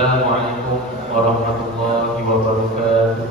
Assalamualaikum warahmatullahi wabarakatuh.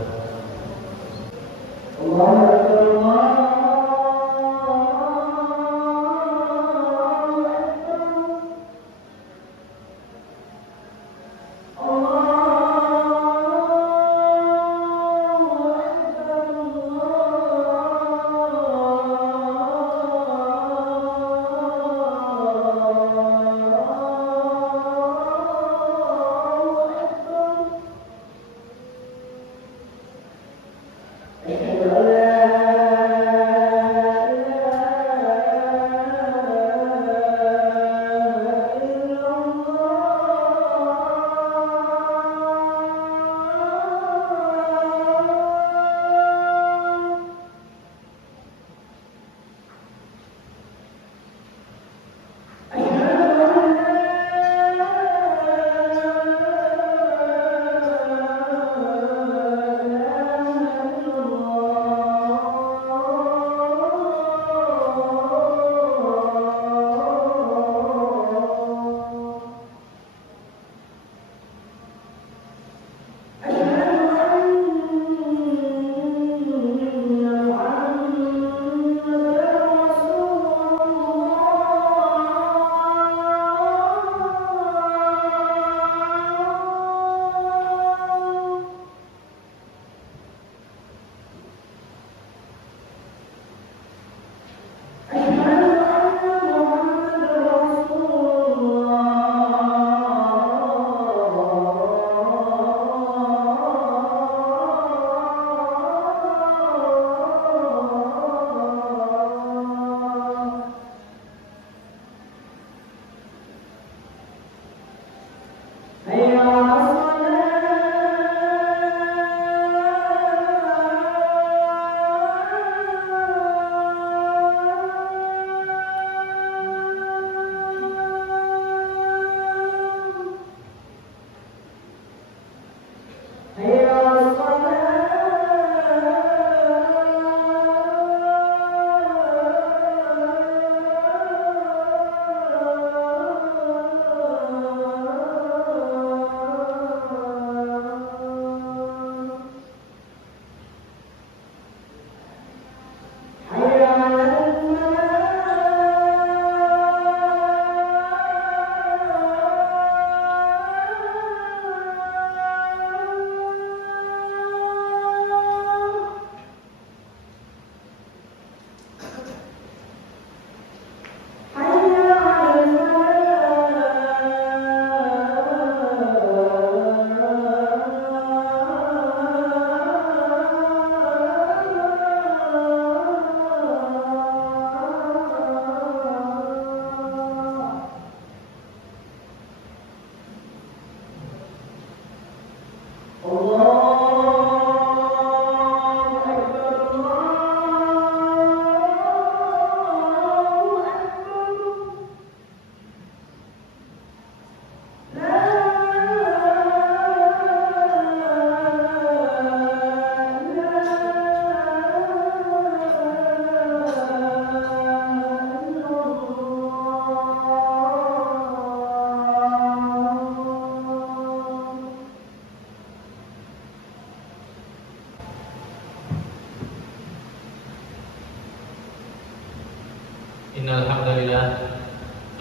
Innal hamdalillah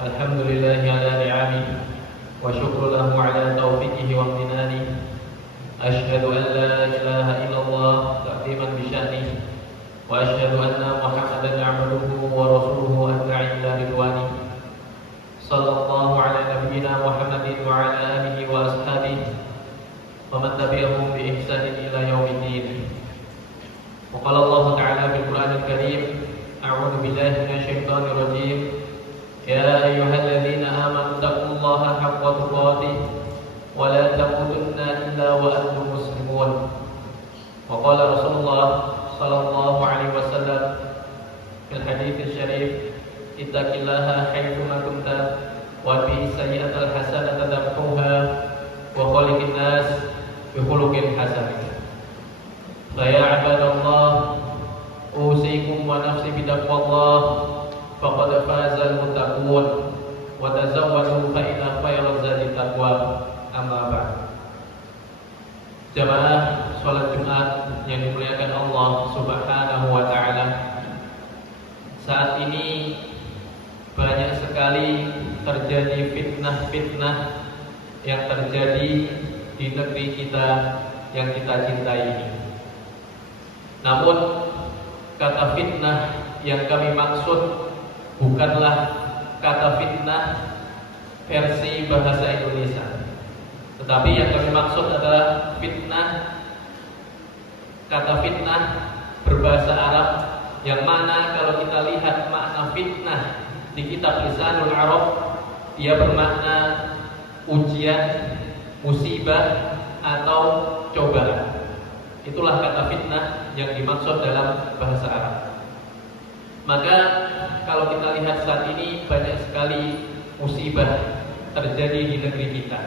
alhamdulillahi ala ni'amihi wa syukru lahu ala taufiqihi wa amtinani. Asyhadu an la ilaha illallah ta'ziman bi sya'nihi wa asyhadu anna Muhammadan 'abduhu wa rasuluhu adda'i ila ridwani. Sallallahu ala nabiyyina Muhammadin wa ala alihi wa ashabihi wa man tabi'ahum bi ihsanin ila yaumiddin. Wa qala Allah ta'ala bil Qur'anil Karim: A'udzu billahi minasyaitonir rajim. Ya ayyuhalladzina amanu taqullaha haqqa tuqatih wa la tamutunna illa wa antum muslimun. Wa qala Rasulullah sallallahu alaihi wasallam fil hadits syarif: ittaqillaha haitsu ma kunta wa bi sayyi'atil hasanata tamhuha wa khaliqin nas bi khuluqin hasan. Fa ya ibadallah, usikum wa nafsi bitaqwallah, faqad fazal muttaqun, wa tazawwadu fa inna khairaz zadi taqwa. Amma ba'd. Jamaah sholat Jumat yang dimuliakan Allah Subhanahu wa ta'ala, saat ini banyak sekali terjadi fitnah-fitnah yang terjadi di negeri kita yang kita cintai ini. Namun kata fitnah yang kami maksud bukanlah kata fitnah versi bahasa Indonesia, tetapi yang kami maksud adalah fitnah, kata fitnah berbahasa Arab, yang mana kalau kita lihat makna fitnah di kitab Lisanul Arab, ia bermakna ujian, musibah, atau cobaan. Itulah kata fitnah yang dimaksud dalam bahasa Arab. Maka kalau kita lihat saat ini banyak sekali musibah terjadi di negeri kita.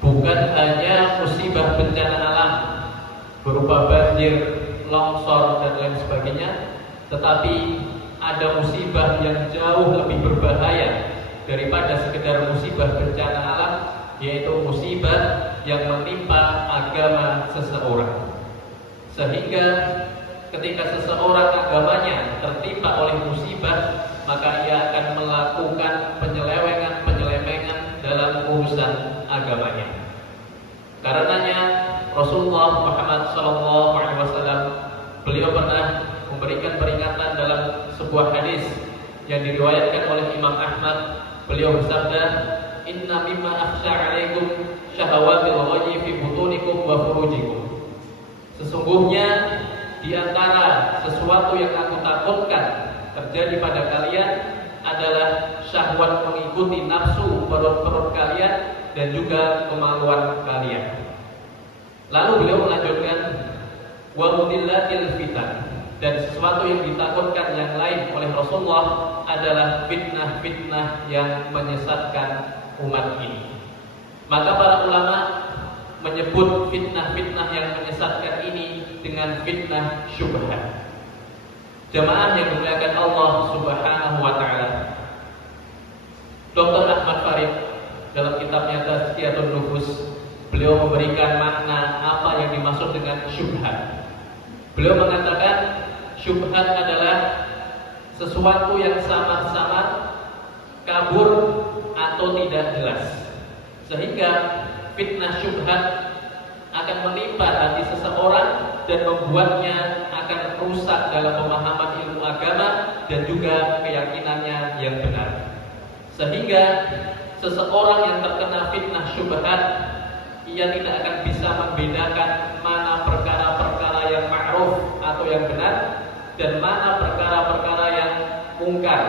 Bukan hanya musibah bencana alam berupa banjir, longsor, dan lain sebagainya, tetapi ada musibah yang jauh lebih berbahaya daripada sekedar musibah bencana alam, yaitu musibah yang menimpa agama seseorang. Sehingga ketika seseorang agamanya tertimpa oleh musibah, maka ia akan melakukan penyelewengan dalam urusan agamanya. Karenanya Rasulullah Muhammad SAW, beliau pernah memberikan peringatan dalam sebuah hadis yang diriwayatkan oleh Imam Ahmad. Beliau bersabda, "Inna mimma akhsha 'alaikum syahawatil ghayyi fi butunikum wa furujikum." Sesungguhnya di antara sesuatu yang aku takutkan terjadi pada kalian adalah syahwat mengikuti nafsu perut-perut kalian dan juga kemaluan kalian. Lalu beliau melanjutkan, wa mudillatil fitan, dan sesuatu yang ditakutkan yang lain oleh Rasulullah adalah fitnah-fitnah yang menyesatkan umat ini. Maka para ulama menyebut fitnah-fitnah yang menyesatkan ini dengan fitnah syubhat. Jamaah yang dimuliakan Allah Subhanahu wa ta'ala, Dr. Ahmad Farid dalam kitabnya Tazkiyatun Nufus, beliau memberikan makna apa yang dimaksud dengan syubhat. Beliau mengatakan syubhat adalah sesuatu yang samar-samar, kabur, atau tidak jelas, sehingga fitnah syubhat akan menimpa hati seseorang dan membuatnya akan rusak dalam pemahaman ilmu agama dan juga keyakinannya yang benar. Sehingga seseorang yang terkena fitnah syubhat, ia tidak akan bisa membedakan mana perkara-perkara yang ma'ruf atau yang benar dan mana perkara-perkara yang mungkar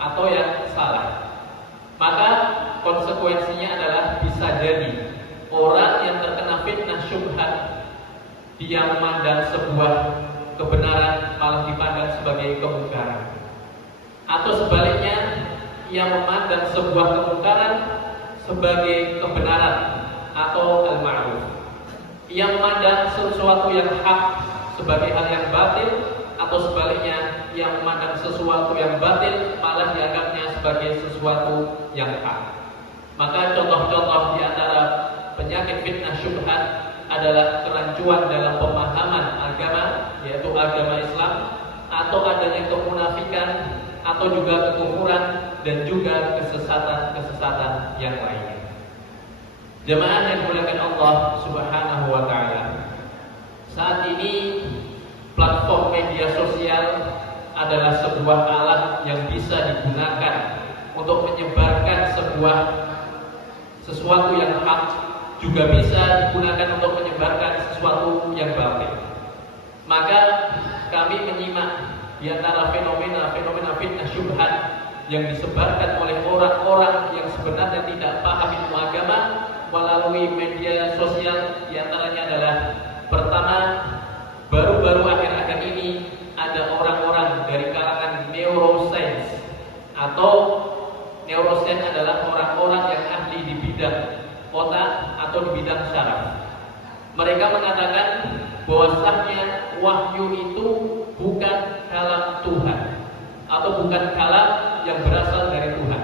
atau yang salah. Maka konsekuensinya adalah bisa jadi orang yang terkena fitnah syubhat, dia memandang sebuah kebenaran malah dipandang sebagai kemungkaran, atau sebaliknya ia memandang sebuah kemungkaran sebagai kebenaran atau al-ma'ruf. Ia memandang sesuatu yang hak sebagai hal yang batil, atau sebaliknya ia memandang sesuatu yang batil malah dianggapnya sebagai sesuatu yang hak. Maka contoh-contoh di antara penyakit fitnah syubhat adalah kerancuan dalam pemahaman agama, yaitu agama Islam, atau adanya kemunafikan, atau juga kekufuran, dan juga kesesatan-kesesatan yang lainnya. Jemaah yang dimuliakan Allah Subhanahu wa ta'ala, saat ini platform media sosial adalah sebuah alat yang bisa digunakan untuk menyebarkan sesuatu yang hak, juga bisa digunakan untuk menyebarkan sesuatu yang batil. Maka kami menyimak di antara fenomena fitnah syubhat yang disebarkan oleh orang-orang yang sebenarnya tidak paham ilmu agama melalui media sosial. Di antaranya adalah, pertama, baru-baru akhir-akhir ini ada orang-orang dari kalangan neuroscience, atau neuroscience adalah orang-orang yang ahli di bidang otak atau di bidang syaraf. Mereka mengatakan bahwasanya wahyu itu bukan kalam Tuhan atau bukan kalam yang berasal dari Tuhan,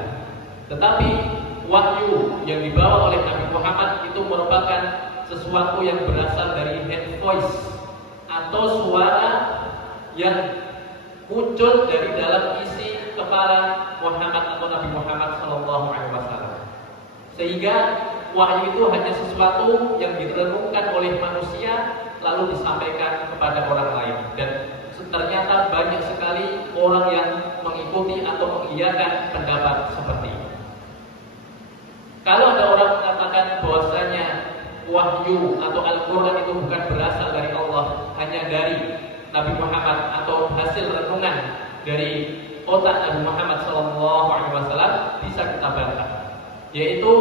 tetapi wahyu yang dibawa oleh Nabi Muhammad sesuatu yang berasal dari head voice atau suara yang muncul dari dalam isi kepala Muhammad atau Nabi Muhammad SAW. Sehingga wahyu itu hanya sesuatu yang direnungkan oleh manusia lalu disampaikan kepada orang lain. Dan ternyata banyak sekali orang yang mengikuti atau mengiyakan pendapat seperti ini. Kalau ada orang mengatakan bahwasanya wahyu atau Al-Quran itu bukan berasal dari Allah, hanya dari Nabi Muhammad atau hasil renungan dari otak Nabi Muhammad SAW, bisa kita bantah. Yaitu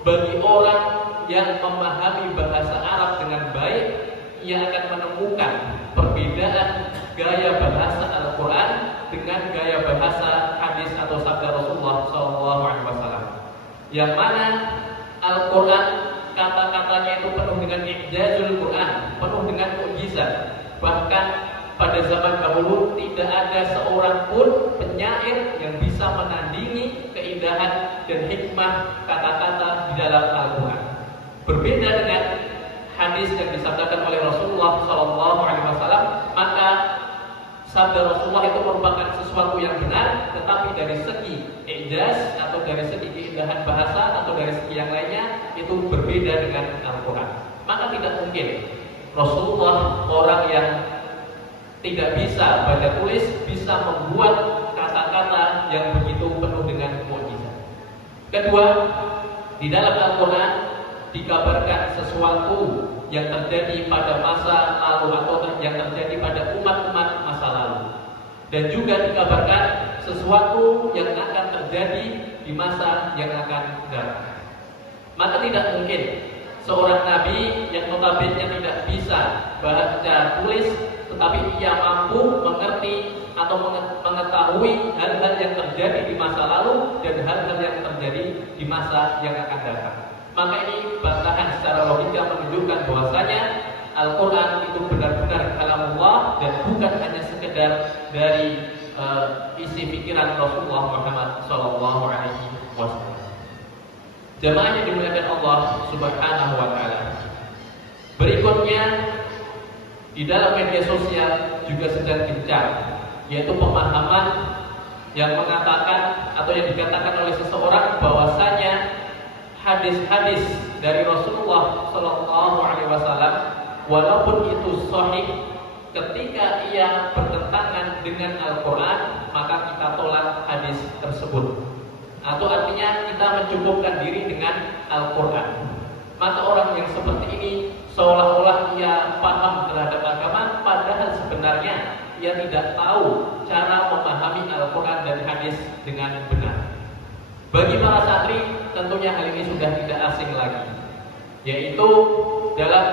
bagi orang yang memahami bahasa Arab dengan baik, ia akan menemukan perbedaan gaya bahasa Al-Quran dengan gaya bahasa hadis atau sabda Rasulullah SAW. Yang mana Al-Quran kata-katanya itu penuh dengan i'jazul Quran, penuh dengan mukjizat. Bahkan pada zaman dahulu tidak ada seorang pun penyair yang bisa menandingi keindahan dan hikmah kata-kata di dalam Al-Quran. Berbeda dengan hadis yang disabdakan oleh Rasulullah SAW, maka sabda Rasulullah itu merupakan sesuatu yang benar, tetapi dari segi i'jaz atau dari segi keindahan bahasa atau dari segi yang lainnya itu berbeda dengan Al-Quran. Maka tidak mungkin Rasulullah, orang yang tidak bisa baca tulis, bisa membuat kata-kata yang begitu penuh dengan mukjizat. Kedua, di dalam Al-Quran dikabarkan sesuatu yang terjadi pada masa lalu atau yang terjadi pada umat-umat masa lalu, dan juga dikabarkan sesuatu yang akan terjadi di masa yang akan datang. Maka tidak mungkin seorang nabi yang notabene tidak bisa baca tulis, tetapi ia mampu mengerti atau mengetahui hal-hal yang terjadi di masa lalu dan hal-hal yang terjadi di masa yang akan datang. Maka ini bantahan secara logika menunjukkan bahwasanya Al-Quran itu benar-benar kalamullah dan bukan hanya sekedar dari isi pikiran Rasulullah Muhammad SAW. Jemaah yang dimuliakan Allah Subhanahu wa Ta'ala. Berikutnya, di dalam media sosial juga sedang gencar, yaitu pemahaman yang mengatakan atau yang dikatakan oleh seseorang bahwasanya hadis-hadis dari Rasulullah SAW, walaupun itu sahih, ketika ia bertentangan dengan Al-Quran, maka kita tolak hadis tersebut. Atau artinya kita mencukupkan diri dengan Al-Quran. Maka orang yang seperti ini seolah-olah ia paham terhadap agama, padahal sebenarnya ia tidak tahu cara memahami Al-Quran dan hadis dengan benar. Bagi para santri tentunya hal ini sudah tidak asing lagi, yaitu dalam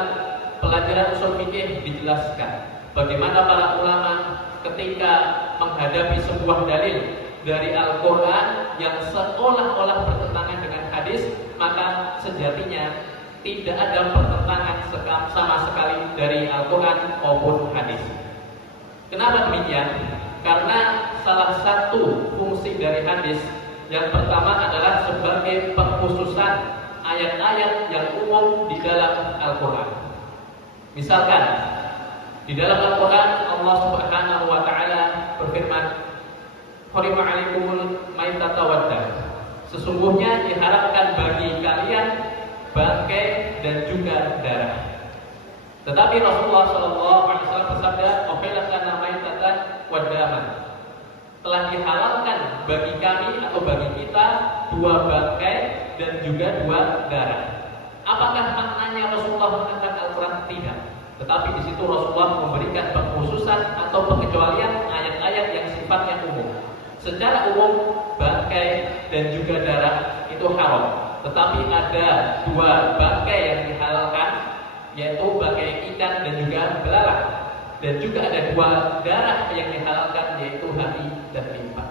pelajaran usul fikih dijelaskan bagaimana para ulama ketika menghadapi sebuah dalil dari Al-Quran yang seolah-olah bertentangan dengan hadis, maka sejatinya tidak ada pertentangan sama sekali dari Al-Quran maupun hadis. Kenapa demikian? Karena salah satu fungsi dari hadis yang pertama adalah sebagai pengkhususan ayat-ayat yang umum di dalam Al-Quran. Misalkan di dalam Al-Quran Allah Subhanahu wa Ta'ala berfirman, "Harima 'alaikumul maitata wad-dam." Sesungguhnya diharamkan bagi kalian bangkai dan juga darah. Tetapi Rasulullah SAW bersabda, "Uhillat lana maitatan wad-daman." Telah dihalalkan bagi kami atau bagi kita dua bangkai dan juga dua darah. Apakah maknanya Rasulullah mengatakan Al-Quran? Tidak. Tetapi di situ Rasulullah memberikan pengkhususan atau pengecualian ayat-ayat yang sifatnya umum. Secara umum bangkai dan juga darah itu haram. Tetapi ada dua bangkai yang dihalalkan, yaitu bangkai ikan dan juga belalang. Dan juga ada dua darah yang dihalalkan, yaitu hati dan limpa.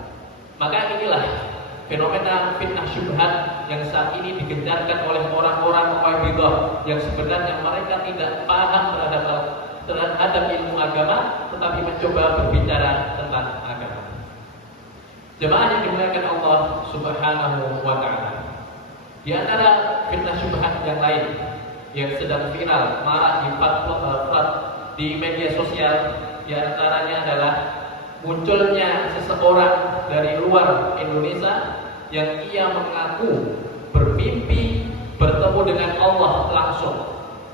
Maka inilah fenomena fitnah syubhat yang saat ini digencarkan oleh orang-orang Mu'tazilah yang sebenarnya mereka tidak paham terhadap ilmu agama, tetapi mencoba berbicara tentang agama. Jemaah yang dimuliakan Allah Subhanahu wa Ta'ala, di antara fitnah syubhat yang lain yang sedang viral, marak di media sosial. Di antaranya adalah munculnya seseorang dari luar Indonesia yang ia mengaku bermimpi bertemu dengan Allah langsung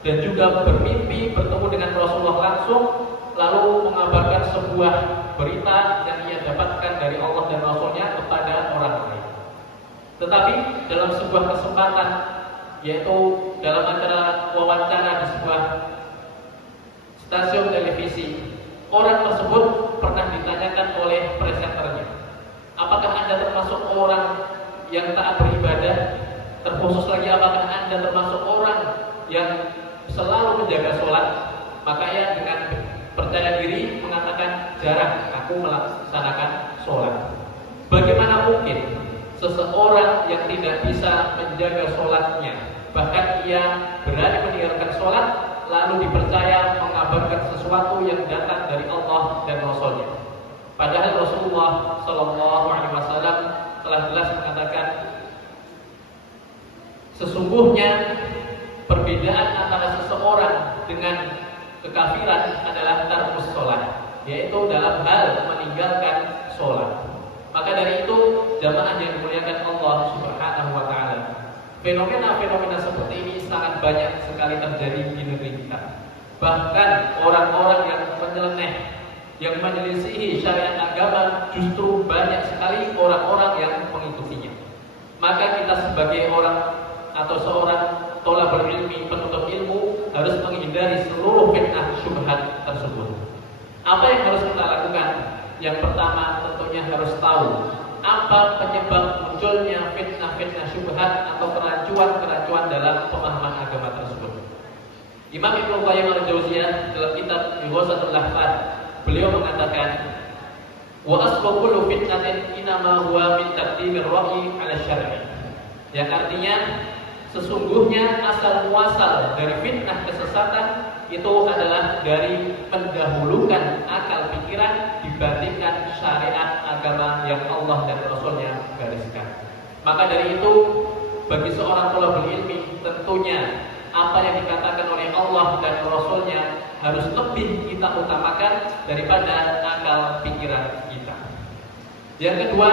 dan juga bermimpi bertemu dengan Rasulullah langsung, lalu mengabarkan sebuah berita yang ia dapatkan dari Allah dan Rasulnya kepada orang lain. Tetapi dalam sebuah kesempatan, yaitu dalam acara wawancara di sebuah stasiun televisi, orang tersebut pernah ditanyakan oleh presenternya, apakah Anda termasuk orang yang taat beribadah? Terkhusus lagi, apakah Anda termasuk orang yang selalu menjaga sholat? Maka ia dengan percaya diri mengatakan, jarang aku melaksanakan sholat. Bagaimana mungkin seseorang yang tidak bisa menjaga sholatnya, bahkan ia berani meninggalkan sholat, lalu dipercaya mengabarkan sesuatu yang datang dari Allah dan Rasulnya? Padahal Rasulullah Shallallahu Alaihi Wasallam telah jelas mengatakan, sesungguhnya perbedaan antara seseorang dengan kekafiran adalah tarkus sholat, yaitu dalam hal meninggalkan sholat. Maka dari itu, jamaah yang dimuliakan Allah Subhanahu wa Ta'ala, fenomena-fenomena seperti ini sangat banyak sekali terjadi di negeri kita. Bahkan orang-orang yang menyeleneh, yang menyelisihi syariat agama, justru banyak sekali orang-orang yang mengikutinya. Maka kita sebagai orang atau seorang thalabul ilmi, penuntut ilmu, harus menghindari seluruh fitnah syubhat tersebut. Apa yang harus kita lakukan? Yang pertama, tentunya harus tahu apa penyebab munculnya fitnah-fitnah syubhat atau kerancuan-kerancuan dalam pemahaman agama tersebut. Imam Ibnu Qayyim al-Jauziyah dalam kitab Ighatsatul Lahfan, beliau mengatakan, wa aslu kullu fitnatin inama huwa min taqdimir ra'yi 'ala syar'i. Yang artinya, sesungguhnya asal muasal dari fitnah kesesatan itu adalah dari mendahulukan akal pikiran dibandingkan syariat agama yang Allah dan Rasulnya gariskan. Maka dari itu, bagi seorang thalabul ilmi, tentunya apa yang dikatakan oleh Allah dan Rasulnya harus lebih kita utamakan daripada akal pikiran kita. Yang kedua,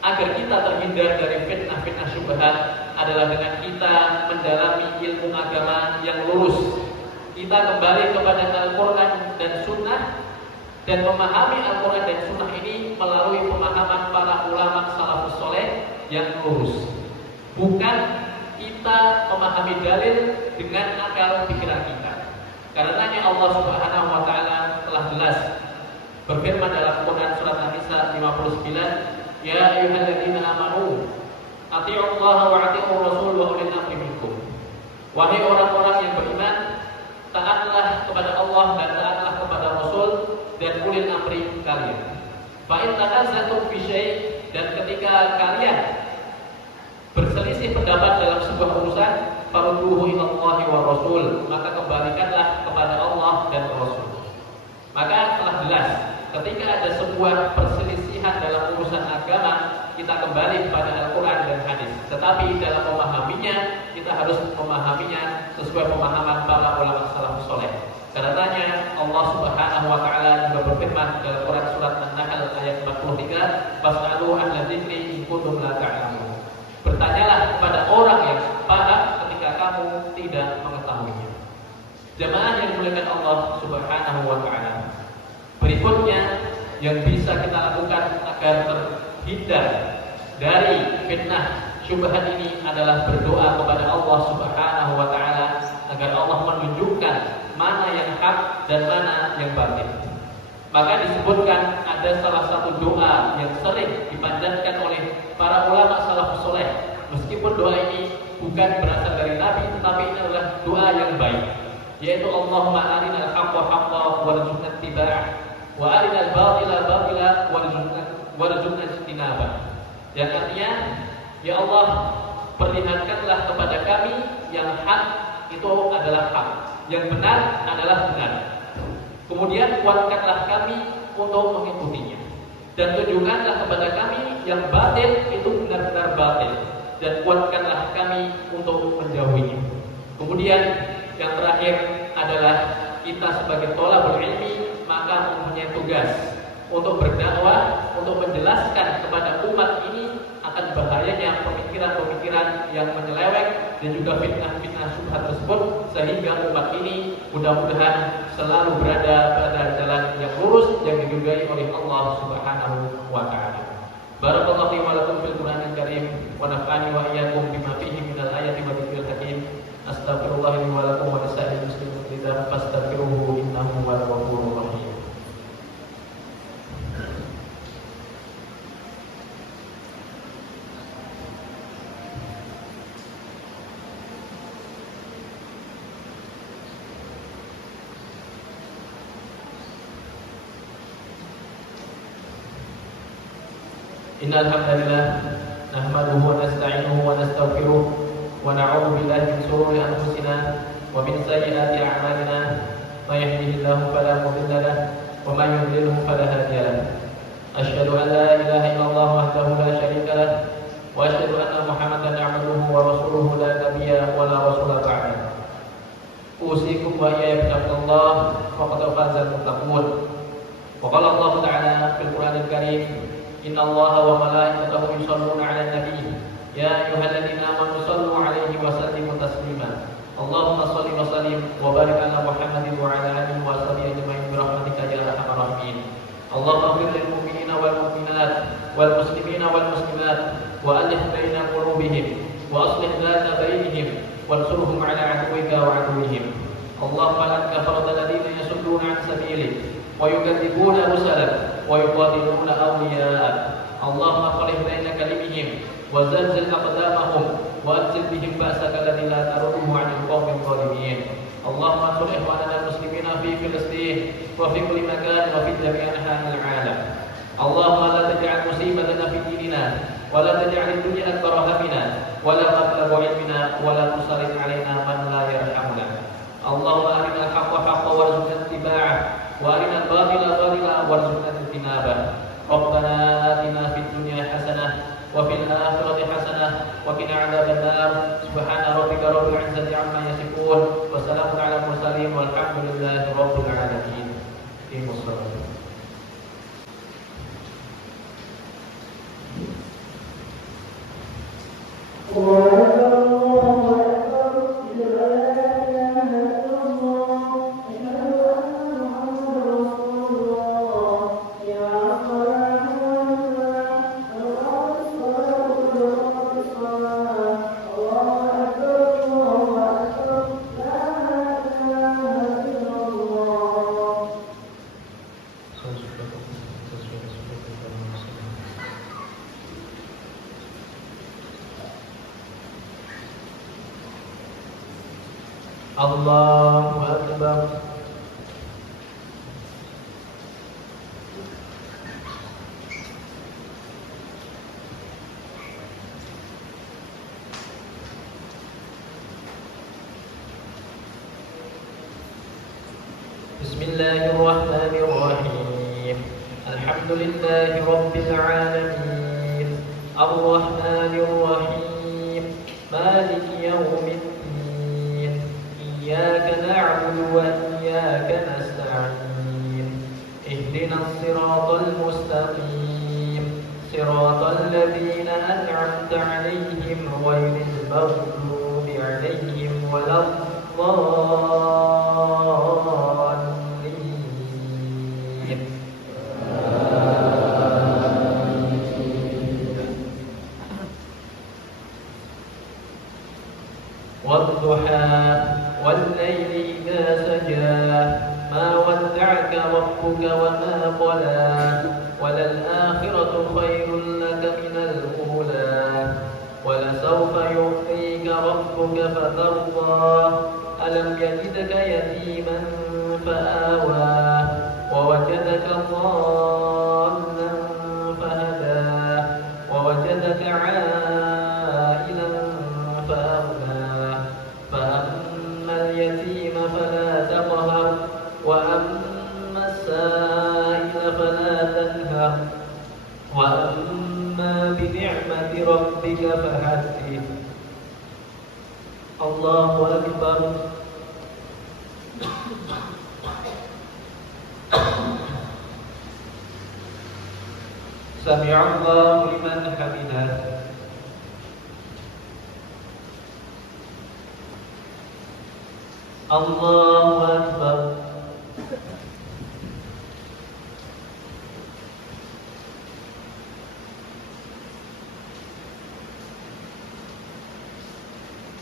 agar kita terhindar dari fitnah-fitnah syubhat adalah dengan kita mendalami ilmu agama yang lurus. Kita kembali kepada Al-Quran dan Sunnah, dan memahami Al-Quran dan Sunnah ini melalui pemahaman para ulama salafus soleh yang lurus. Bukan kita memahami dalil dengan akal pikiran kita. Karenanya Allah Subhanahu wa Ta'ala telah jelas berfirman dalam Quran surat An-Nisa 59, ya ayyuhalladzina amanu atii'ullaha wa atii'ur rasul wa ulil amri minkum. Wahai orang-orang yang beriman, taatlah kepada Allah dan taatlah kepada Rasul dan ulil amri kalian. Fa in tanaza'tum fi syai', dan ketika kalian berselisih pendapat dalam sebuah urusan, farudduhu ila Allahi wa Rasul, maka kembalikanlah kepada Allah dan Rasul. Maka telah jelas, ketika ada sebuah perselisihan dalam urusan agama, kita kembali kepada Al-Quran dan hadis. Tetapi dalam memahaminya, kita harus memahaminya sesuai pemahaman para ulama salafus saleh. Karenanya Allah Subhanahu wa Ta'ala juga berfirman dalam Quran surat An-Nahl ayat 43, fas'alu ahla dzikri in kuntum la ta'lamun. Bertanyalah kepada orang yang paham ketika kamu tidak mengetahuinya. Jamaah yang dimuliakan Allah Subhanahu wa Ta'ala, berikutnya yang bisa kita lakukan agar terhindar dari fitnah syubhat ini adalah berdoa kepada Allah Subhanahu wa Ta'ala agar Allah menunjukkan mana yang hak dan mana yang batil. Maka disebutkan ada salah satu doa yang sering dipanjatkan oleh para ulama salafus saleh. Meskipun doa ini bukan berasal dari Nabi, tetapi ini adalah doa yang baik, yaitu Allahumma arinal haqqa haqqa warzuqna ittiba'ah wa arinal batila batila warzuqna ijtinabah. Yang artinya, ya Allah, perlihatkanlah kepada kami yang hak itu adalah hak, yang benar adalah benar. Kemudian kuatkanlah kami untuk mengikutinya, dan tunjukkanlah kepada kami yang batil itu benar-benar batil, dan kuatkanlah kami untuk menjauhinya. Kemudian yang terakhir adalah kita sebagai thalabul ilmi maka mempunyai tugas untuk berdakwah, untuk menjelaskan kepada umat ini akan bahayanya pemikiran-pemikiran yang menyeleweng dan juga fitnah-fitnah syubhat tersebut, sehingga umat ini mudah-mudahan selalu berada pada jalan yang lurus yang diridhai oleh Allah Subhanahu wa taala. Barakallahu fi wa lakum fil Qur'anil Karim wa nafa'ani wa iyyakum bima fihi minal ayati wa dzikril hakim. Astaghfirullah li wa lakum wa lisa'il muslimin lidzan fastaghfiruhu innahu huwal ghafurur rahim. Innal hamdalillah nahmaduhu wa nasta'inuhu wa nastaghfiruh wa na'udzu billahi min shururi anfusina wa min sayyiati a'malina. May yahdihillahu fala mudilla lahu wa may yudlilhu fala hadiya lahu. Asyhadu an la ilaha illallah wahdahu la syarika lahu wa asyhadu anna Muhammadan 'abduhu wa rasuluhu la nabiyya wa la rasula ba'dahu. Usikum wa iyaya bittaqwallah faqad fazal muttaqun. Wa qala Allah ta'ala fil Qur'anil Karim, Inna Allah wa malaikatahu yusalluna 'alan nabiy ya ayyuhalladzina amanu sallu 'alaihi wa sallimu taslima. Allahumma shalli wa sallim wa barik ala Muhammadin wa ala alihi wa sahbihi ajma'in bi rahmatika ya arhamar rahimin. Allahumma ighfir lil mu'minina wal mu'minat wal muslimina wal muslimat wa alif baina qulubihim wa aslih dhata bainihim wansurhum 'ala 'aduwwika wa 'aduwwihim. Allahumma la kafarata alladziina yasudduna 'an sabilik wa yukadzibuna rusulak wa yuqatiluna awliyaa'ak. Allahumma khalif baina kalimihim wa zalzil aqdamahum wa anzil bihim ba'saka alladzi la tarudduhu 'anil qawmil zalimin. Allahumma ansur ikhwanana muslimina fi Filistin wa fi kulli makan wa fi jami' anha'il 'alam. Allahumma la taj'al musibatana fi dinina wa la taj'al ad-dunya akbar hammina wa la mablagha 'ilmina wa la tusallit 'alaina man la yarhamuna. Allahumma arina al-haqqa haqqan warzuqna ittiba'ah wa arina al-batila batila warzuqna ijtinabah. Rabbana atina fid dunya hasanah wa fil akhirati hasanah wa qina 'adzabannar. Subhana rabbika rabbil 'izzati 'amma yasifun wa salamun 'alal mursalin walhamdulillahi rabbil 'alamin. Allahu Akbar. Bismillahirrahmanirrahim. Alhamdulillahi rabbil alamin. Ar-Rahmanir Rahim. Maliki yaumiddin. إياك نعبد وإياك نستعين اهدنا الصراط المستقيم صراط الذين أنعمت عليهم غير المغضوب عليهم ولا الضالين. والضحى والليل إذا سجى ما ودعك ربك وما قلى وللآخرة خير لك من الأولى ولسوف يعطيك ربك فترضى ألم يجدك يتيما فآوى ووجدك ضالا فهدى ووجدك عائلا فأغنى فأما اليتيم فلا تقهر وأما السائل فلا تنهر وأما بنعمة ربك فحدث. Allahu Akbar. Sami'allahu liman hamidah. Allahu Akbar.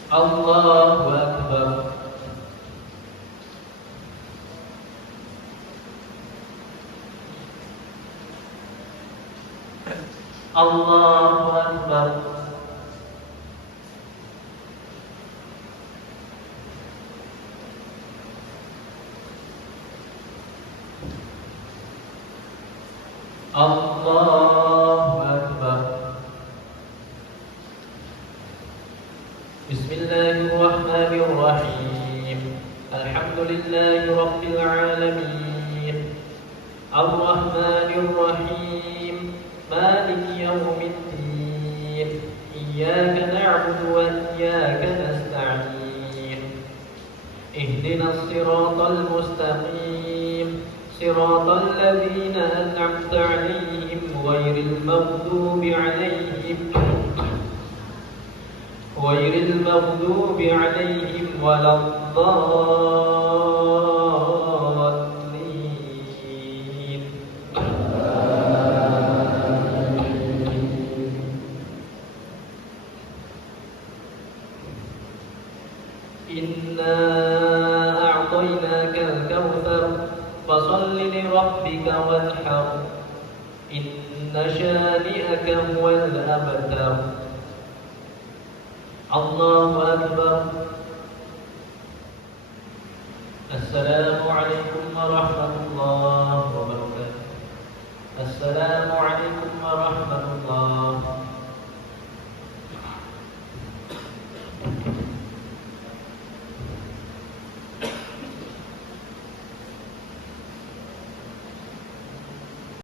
Allahu Akbar. Allahu Akbar. Allahu Akbar. Bismillahirrahmanirrahim. Alhamdulillahi Rabbil alamin. Ar-Rahmanir Rahim. Maliki yawmiddin. Iyyaka na'budu wa iyyaka nasta'in. Ihdinas siratal mustaqim. Siratal ladzina an'amta 'alaihim ghairil maghdubi 'alaihim waladdallin. Inna a'tainaka al-kautsar fasalli li rabbika wanhar. Inna shani'aka huwal abtar. Allahu Akbar. Assalamualaikum warahmatullahi wabarakatuh. Assalamualaikum warahmatullahi